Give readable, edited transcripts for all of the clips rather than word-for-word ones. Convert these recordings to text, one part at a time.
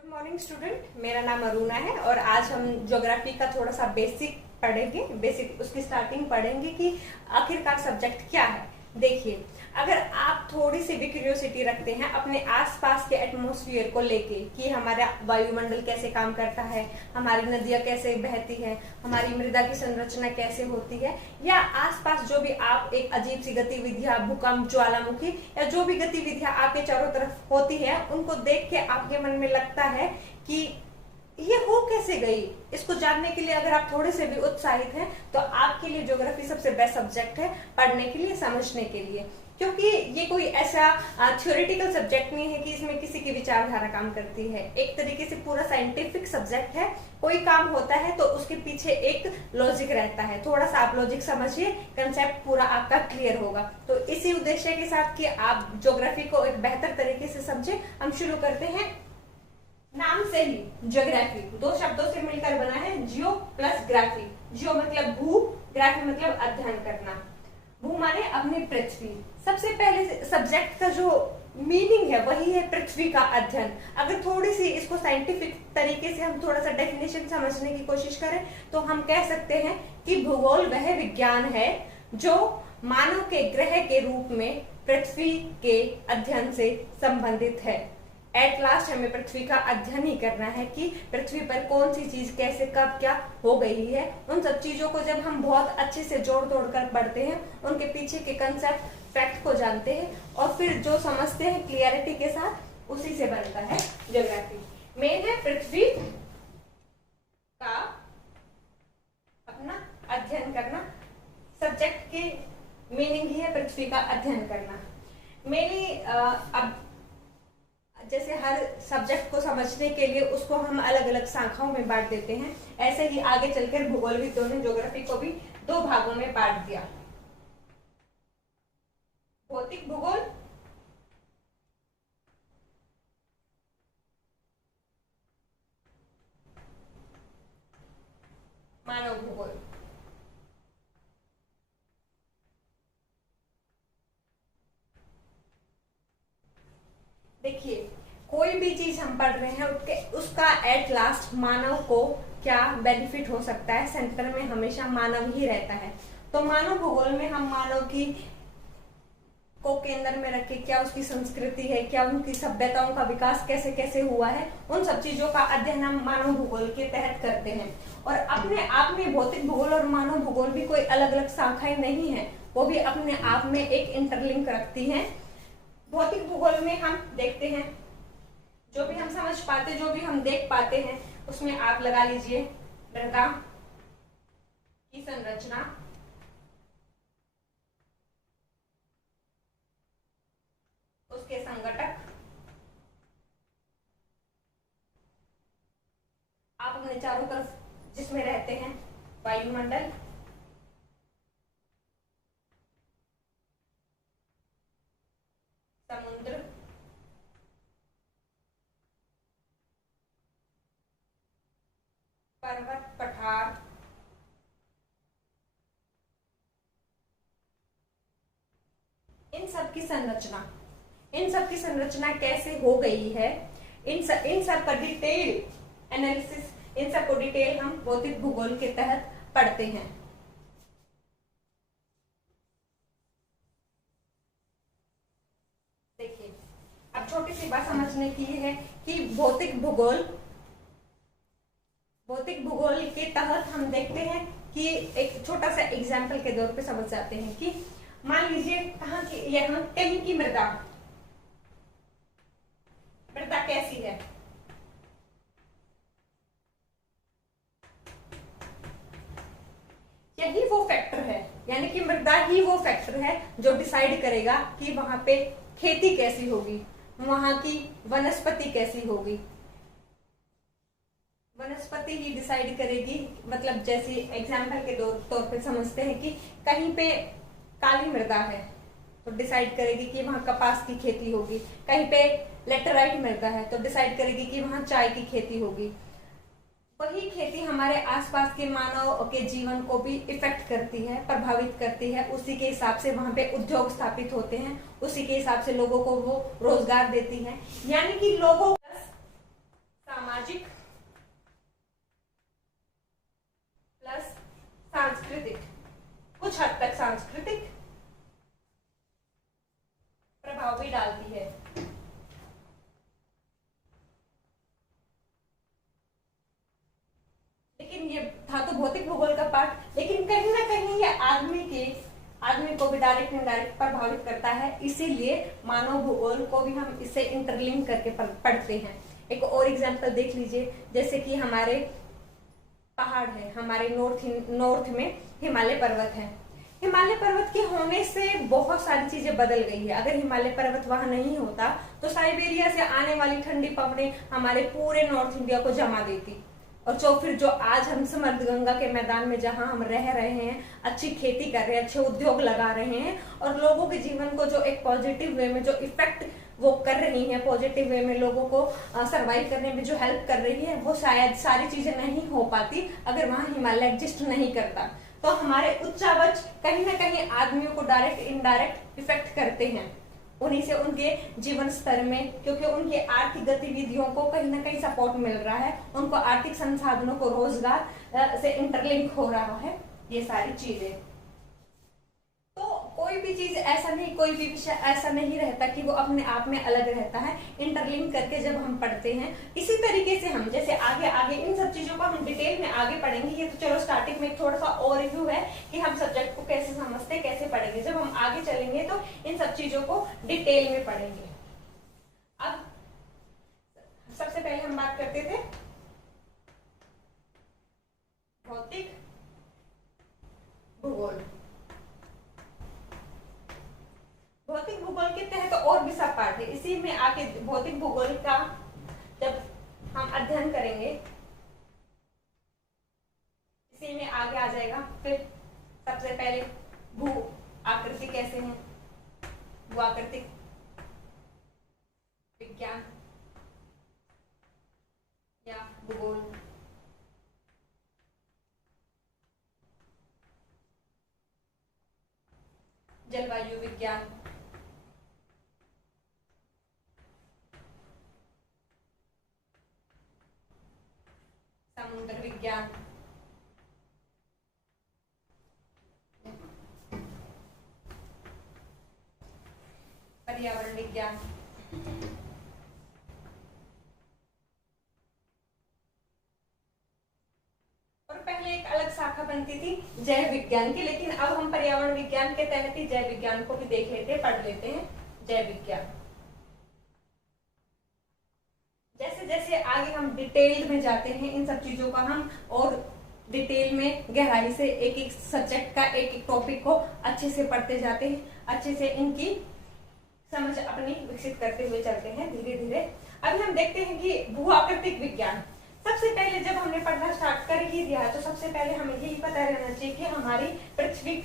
Good morning student, मेरा नाम अरुणा है और आज हम ज्योग्राफी का थोड़ा सा बेसिक पढ़ेंगे। बेसिक उसकी स्टार्टिंग पढ़ेंगे कि आखिरकार सब्जेक्ट क्या है। देखिए, अगर आप थोड़ी सी भी क्यूरियोसिटी रखते हैं अपने आसपास के एटमॉस्फेयर को लेके कि हमारा वायुमंडल कैसे काम करता है, हमारी नदियां कैसे बहती है, हमारी मृदा की संरचना कैसे होती है, या आसपास जो भी आप एक अजीब सी गतिविधियां, भूकंप, ज्वालामुखी या जो भी गतिविधियां आपके चारों तरफ होती है, उनको देख के आपके मन में लगता है कि ये हो कैसे गई, इसको जानने के लिए अगर आप थोड़े से भी उत्साहित हैं तो आपके लिए ज्योग्राफी सबसे बेस्ट सब्जेक्ट है पढ़ने के लिए, समझने के लिए। क्योंकि ये कोई ऐसा थ्योरेटिकल सब्जेक्ट नहीं है कि इसमें किसी की विचारधारा काम करती है। एक तरीके से पूरा साइंटिफिक सब्जेक्ट है। कोई काम होता है तो उसके पीछे एक लॉजिक रहता है। थोड़ा सा आप लॉजिक समझिए, कंसेप्ट पूरा आपका क्लियर होगा। तो इसी उद्देश्य के साथ कि आप ज्योग्राफी को एक बेहतर तरीके से समझे, हम शुरू करते हैं। नाम से ही ज्योग्राफी दो शब्दों से मिलकर बना है, जियो प्लस ग्राफी। जियो मतलब भू, ग्राफी मतलब अध्ययन करना। भू माने अपनी पृथ्वी। सबसे पहले सब्जेक्ट का जो मीनिंग है वही है पृथ्वी का अध्ययन। अगर थोड़ी सी इसको साइंटिफिक तरीके से हम थोड़ा सा डेफिनेशन समझने की कोशिश करें तो हम कह सकते हैं कि भूगोल वह विज्ञान है जो मानव के ग्रह के रूप में पृथ्वी के अध्ययन से संबंधित है। एट लास्ट हमें पृथ्वी का अध्ययन ही करना है कि पृथ्वी पर कौन सी चीज कैसे कब क्या हो गई है। उन सब चीजों को जब हम बहुत अच्छे से जोड़ तोड़ कर पढ़ते हैं, उनके पीछे के कंसेप्ट, फैक्ट को जानते हैं और फिर जो समझते हैं क्लियरिटी के साथ, उसी से बनता है ज्योग्राफी। मेन है पृथ्वी का अपना अध्ययन करना। सब्जेक्ट की मीनिंग ही है पृथ्वी का अध्ययन करना। मेरी अब जैसे हर सब्जेक्ट को समझने के लिए उसको हम अलग अलग शाखाओं में बांट देते हैं, ऐसे ही आगे चलकर भूगोलविदों ने ज्योग्राफी को भी दो भागों में बांट दिया। भौतिक भूगोल, मानव भूगोल। देखिए, कोई भी चीज हम पढ़ रहे हैं उसका एट लास्ट मानव को क्या बेनिफिट हो सकता है, सेंटर में हमेशा मानव ही रहता है। तो मानव भूगोल में हम मानव की को केंद्र में रख के क्या उसकी संस्कृति है, क्या उनकी सभ्यताओं का विकास कैसे कैसे हुआ है, उन सब चीजों का अध्ययन हम मानव भूगोल के तहत करते हैं। और अपने आप में भौतिक भूगोल और मानव भूगोल भी कोई अलग अलग शाखाएं नहीं है, वो भी अपने आप में एक इंटरलिंक रखती हैं। भौतिक भूगोल में हम देखते हैं, जो भी हम समझ पाते, जो भी हम देख पाते हैं, उसमें आप लगा लीजिए मृदा की संरचना, उसके संघटक, आप अपने चारों तरफ जिसमें रहते हैं, वायुमंडल, समुद्र, पर्वत, पठार, इन सब की संरचना कैसे हो गई है, इन सब का डिटेल एनालिसिस, इन सब को डिटेल हम भौतिक भूगोल के तहत पढ़ते हैं। देखिए, अब छोटी सी बात समझने की है कि भौतिक भूगोल के तहत हम देखते हैं कि एक छोटा सा एग्जाम्पल के तौर पे समझ जाते हैं कि मान लीजिए यहाँ कहीं की मृदा कैसी है। यही वो फैक्टर है, यानी कि मृदा ही वो फैक्टर है जो डिसाइड करेगा कि वहां पे खेती कैसी होगी, वहां की वनस्पति कैसी होगी। वनस्पति ही डिसाइड करेगी। मतलब जैसे एग्जाम्पल के तौर पे समझते हैं कि कहीं पे काली मृदा है तो डिसाइड करेगी कि वहां कपास की खेती होगी। कहीं पे लेटराइट मृदा है तो डिसाइड करेगी कि वहां चाय की खेती होगी। वही खेती हमारे आसपास के मानव के जीवन को भी इफेक्ट करती है, प्रभावित करती है। उसी के हिसाब से वहां पे उद्योग स्थापित होते हैं, उसी के हिसाब से लोगों को वो रोजगार देती है। यानी कि लोगों सामाजिक प्लस सांस्कृतिक, कुछ हद तक सांस्कृतिक प्रभाव भी डालती है। लेकिन ये था तो भौतिक भूगोल का पार्ट, लेकिन कहीं ना कहीं ये आदमी को भी डायरेक्ट इनडायरेक्ट प्रभावित करता है, इसीलिए मानव भूगोल को भी हम इससे इंटरलिंक करके पढ़ते हैं। एक और एग्जांपल देख लीजिए, जैसे कि हमारे पहाड़ है, हमारे नॉर्थ में हिमालय पर्वत है। हिमालय पर्वत के होने से बहुत सारी चीजें बदल गई है। अगर हिमालय पर्वत वहां नहीं होता तो साइबेरिया से आने वाली ठंडी पवनें हमारे पूरे नॉर्थ इंडिया को जमा देती, और फिर जो आज हम समर्दगंगा के मैदान में जहां हम रह रहे हैं, अच्छी खेती कर रहे हैं, अच्छे उद्योग लगा रहे हैं, और लोगों के जीवन को जो एक पॉजिटिव वे में जो इफेक्ट वो कर रही है, पॉजिटिव वे में लोगों को सरवाइव करने में जो हेल्प कर रही है, वो शायद सारी चीजें नहीं हो पाती अगर वहां हिमालय एग्जिस्ट नहीं करता। तो हमारे उच्चावच कहीं ना कहीं आदमियों को डायरेक्ट इनडायरेक्ट इफेक्ट करते हैं, उन्हीं से उनके जीवन स्तर में, क्योंकि उनकी आर्थिक गतिविधियों को कहीं ना कहीं सपोर्ट मिल रहा है, उनको आर्थिक संसाधनों को रोजगार से इंटरलिंक हो रहा है, ये सारी चीजें। तो कोई भी चीज ऐसा नहीं, कोई भी विषय ऐसा नहीं रहता कि वो अपने आप में अलग रहता है। इंटरलिंक करके जब हम पढ़ते हैं, इसी तरीके से हम जैसे आगे आगे इन सब चीजों को हम डिटेल में आगे पढ़ेंगे। ये तो चलो स्टार्टिंग में थोड़ा सा ओवरव्यू है कि हम सब्जेक्ट को कैसे समझते, कैसे पढ़ेंगे। जब हम आगे चलेंगे तो इन सब चीजों को डिटेल में पढ़ेंगे। अब सबसे पहले हम बात करते थे भौतिक भूगोल। भौतिक भूगोल के तहत और भी सब पार्ट है, इसी में आके भौतिक भूगोल का जब हम अध्ययन करेंगे, इसी में आगे आ जाएगा। फिर सबसे पहले भू आकृति कैसे है, भू आकृतिक विज्ञान या भूगोल, जलवायु विज्ञान, समुद्र विज्ञान, पर्यावरण विज्ञान, और पहले एक अलग शाखा बनती थी जैव विज्ञान की, लेकिन अब हम पर्यावरण विज्ञान के तहत ही जैव विज्ञान को भी देख लेते हैं, पढ़ लेते हैं जैव विज्ञान। जैसे जैसे आगे हम डिटेल में जाते हैं, इन सब चीजों का हम और डिटेल में गहराई से एक एक सब्जेक्ट का एक एक टॉपिक को अच्छे से पढ़ते जाते हैं, अच्छे से इनकी समझ अपनी विकसित करते हुए चलते हैं धीरे धीरे। अभी हम देखते हैं कि भू आकृतिक विज्ञान। सबसे पहले जब हमने पढ़ना स्टार्ट कर ही दिया तो सबसे पहले हमें यही पता रहना चाहिए कि हमारी पृथ्वी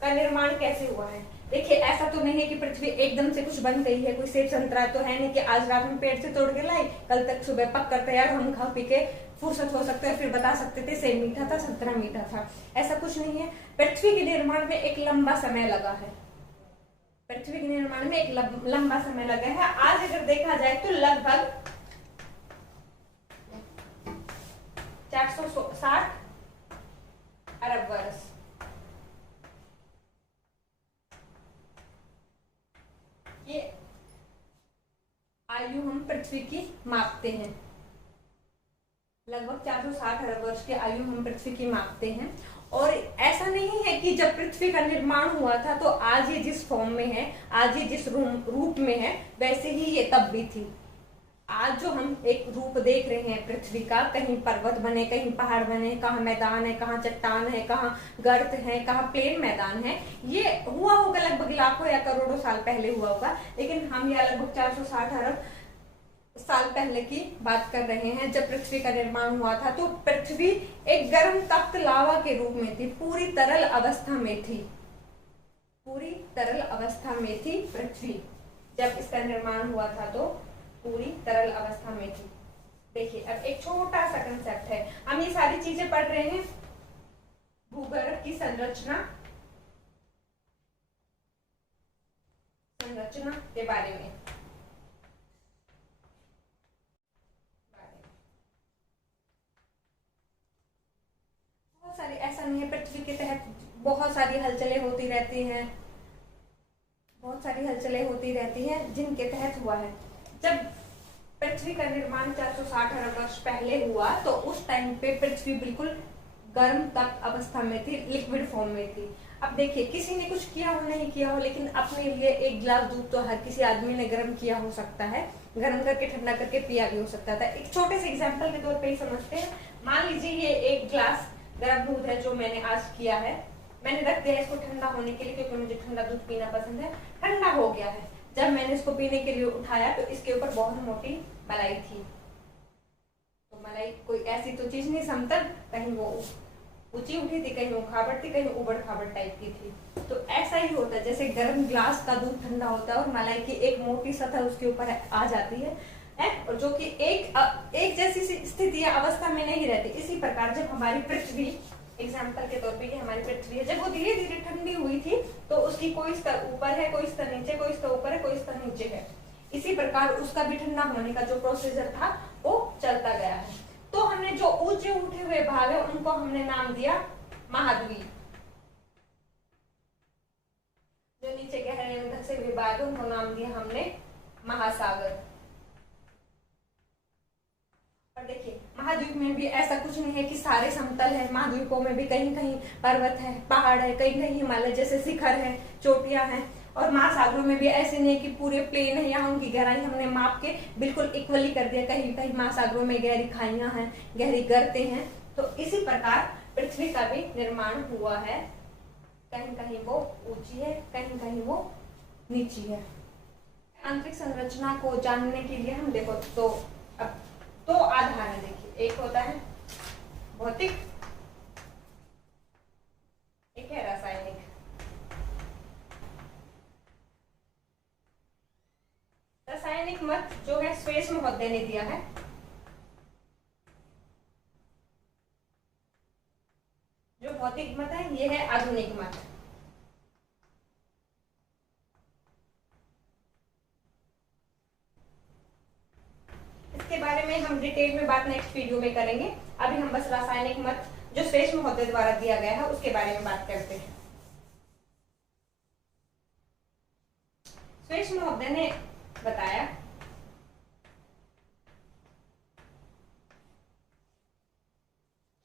का निर्माण कैसे हुआ है। देखिए, ऐसा तो नहीं है कि पृथ्वी एकदम से कुछ बन गई है, कोई सेब संतरा तो है नहीं कि आज रात में पेड़ से तोड़ के लाई, कल तक सुबह पक कर तैयार, हम खा पी के फुर्सत हो सकते हैं, फिर बता सकते थे सेब मीठा था, संतरा मीठा था। ऐसा कुछ नहीं है। पृथ्वी के निर्माण में एक लंबा समय लगा है, पृथ्वी के निर्माण में एक लंबा समय लगा है। आज अगर देखा जाए तो लगभग 460 अरब वर्ष। ये आयु हम पृथ्वी की मापते हैं, लगभग 460 अरब वर्ष की आयु हम पृथ्वी की मापते हैं। और ऐसा नहीं है कि जब पृथ्वी का निर्माण हुआ था तो आज ये जिस फॉर्म में है, आज ये जिस रूप में है, वैसे ही ये तब भी थी। आज जो हम एक रूप देख रहे हैं पृथ्वी का, कहीं पर्वत बने, कहीं पहाड़ बने, कहाँ मैदान है, कहाँ चट्टान है, कहाँ गर्त है, कहाँ प्लेन मैदान है, ये हुआ होगा लगभग लाखों या करोड़ों साल पहले हुआ होगा। लेकिन हम यहाँ लगभग 460 अरब साल पहले की बात कर रहे हैं। जब पृथ्वी का निर्माण हुआ था तो पृथ्वी एक गर्म तप्त लावा के रूप में थी, पूरी तरल अवस्था में थी, पूरी तरल अवस्था में थी पृथ्वी। जब इसका निर्माण हुआ था तो पूरी तरल अवस्था में थी। देखिए, अब एक छोटा सा कंसेप्ट है, हम ये सारी चीजें पढ़ रहे हैं भूगर्भ की संरचना के बारे में। जिनके तहत बहुत सारी हलचलें होती रहती हैं, जिनके तहत हुआ है। जब पृथ्वी का निर्माण 460 अरब वर्ष पहले हुआ तो उस टाइम पे पृथ्वी बिल्कुल गर्म तक अवस्था में थी, लिक्विड फॉर्म में थी। अब देखिए, किसी ने कुछ किया हो नहीं किया हो, लेकिन अपने लिए एक गिलास दूध तो हर किसी आदमी ने गर्म किया हो सकता है, गर्म करके ठंडा करके पिया भी हो सकता था। एक छोटे से एग्जांपल के तौर पे ही समझते हैं। मान लीजिए ये एक गिलास गर्म दूध है जो मैंने आज किया है, मैंने रख दिया इसको ठंडा होने के लिए, क्योंकि मुझे ठंडा दूध पीना पसंद है। ठंडा हो गया है, जब मैंने इसको पीने के लिए उठाया तो इसके ऊपर बहुत मोटी मलाई थी। तो मलाई कोई ऐसी तो चीज नहीं, समतल, कहीं वो ऊंची उठी थी, कहीं वो खाबड़ थी, कहीं उबड़ खाबड़ टाइप की थी। तो ऐसा ही होता है, जैसे गर्म ग्लास का दूध ठंडा होता है और मलाई की एक मोटी सतह उसके ऊपर आ जाती है, और जो कि एक जैसी स्थिति या अवस्था में नहीं रहती। इसी प्रकार जब हमारी पृथ्वी, एग्जाम्पल के तौर पे ये हमारी पृथ्वी है, जब वो धीरे धीरे ठंडी हुई थी तो उसकी कोई स्तर ऊपर है, कोई स्तर नीचे, कोई स्तर ऊपर है, कोई स्तर नीचे है। इसी प्रकार उसका भी ठंडा होने का जो प्रोसीजर था वो चलता गया है। तो हमने जो ऊंचे उठे हुए भाग है उनको हमने नाम दिया महाद्वीप, जो नीचे गहरे में धसे हुए भाग है उनको नाम दिया हमने महासागर। और देखिए, महाद्वीप में भी ऐसा कुछ नहीं है कि सारे समतल है, महाद्वीपों में भी कहीं कहीं पर्वत है, पहाड़ है, कहीं कहीं हिमालय जैसे शिखर है, चोटियां हैं। और महासागरों में भी ऐसे नहीं है कि पूरे प्लेन है, यहाँ उनकी गहराई हमने माप के बिल्कुल इक्वली कर दिया। कहीं कहीं महासागरों में गहरी खाइयां हैं, गहरी गर्तें हैं। तो इसी प्रकार पृथ्वी का भी निर्माण हुआ है, कहीं कहीं वो ऊंची है, कहीं कहीं वो नीची है। आंतरिक संरचना को जानने के लिए हम देखो तो अब दो आधार है। देखिए, एक होता है भौतिक, एक है रासायनिक। रासायनिक मत जो है स्वेश महोदय ने दिया है, जो भौतिक मत है ये है आधुनिक मत। इसके बारे में हम डिटेल में बात नेक्स्ट वीडियो में करेंगे। अभी हम बस रासायनिक मत जो स्वेश महोदय द्वारा दिया गया है उसके बारे में बात करते हैं। स्वेश महोदय ने बताया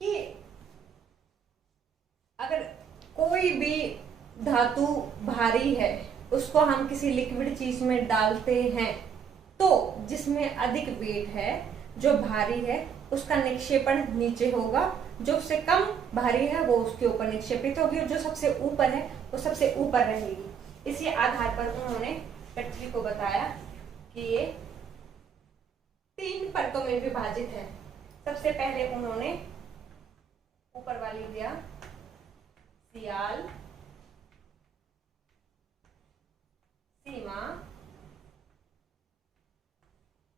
कि अगर कोई भी धातु भारी है उसको हम किसी लिक्विड चीज में डालते हैं तो जिसमें अधिक वेट है, जो भारी है, उसका निक्षेपण नीचे होगा, जो सबसे कम भारी है वो उसके ऊपर निक्षेपित होगी, और जो सबसे ऊपर है वो सबसे ऊपर रहेगी। इसी आधार पर उन्होंने पृथ्वी को बताया कि ये 3 परतों में विभाजित है। सबसे पहले उन्होंने ऊपर वाली दिया सियाल, सीमा,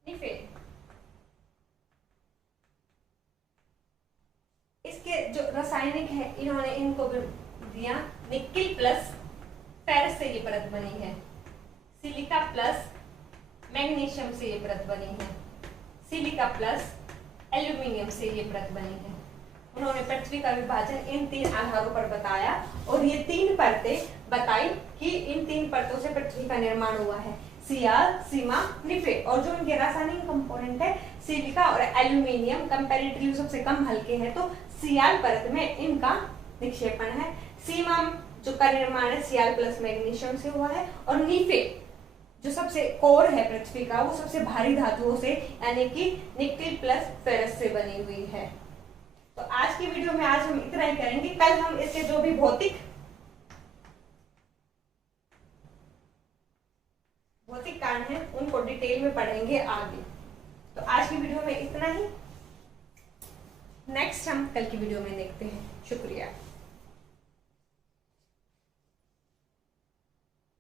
निफेद। इसके जो रासायनिक है इन्होंने इनको दिया निकिल प्लस फेरस से ये परत बनी है, सिलिका प्लस मैग्नीशियम से ये परत बनी है, सिलिका प्लस एल्यूमिनियम से ये परत बनी है। उन्होंने पृथ्वी का विभाजन इन 3 आधारों पर बताया और ये 3 परतें बताई कि इन 3 परतों से पृथ्वी का निर्माण हुआ है, सियाल, सीमा, निफेड। और जो इनके रासायनिक कंपोनेंट है सिलिका और एल्यूमिनियम कंपैरेटिवली सबसे कम हल्के हैं, तो सियाल परत में इनका निक्षेपण है। सीमा जो का निर्माण है सियाल प्लस मैग्नीशियम से हुआ है, और निफेड जो सबसे कोर है पृथ्वी का वो सबसे भारी धातुओं से यानी कि निकिल प्लस फेरस से बनी हुई है। तो आज की वीडियो में आज हम इतना ही करेंगे। कल हम इसके जो भी भौतिक कारण है उनको डिटेल में पढ़ेंगे आगे। तो आज की वीडियो में इतना ही, नेक्स्ट हम कल की वीडियो में देखते हैं। शुक्रिया।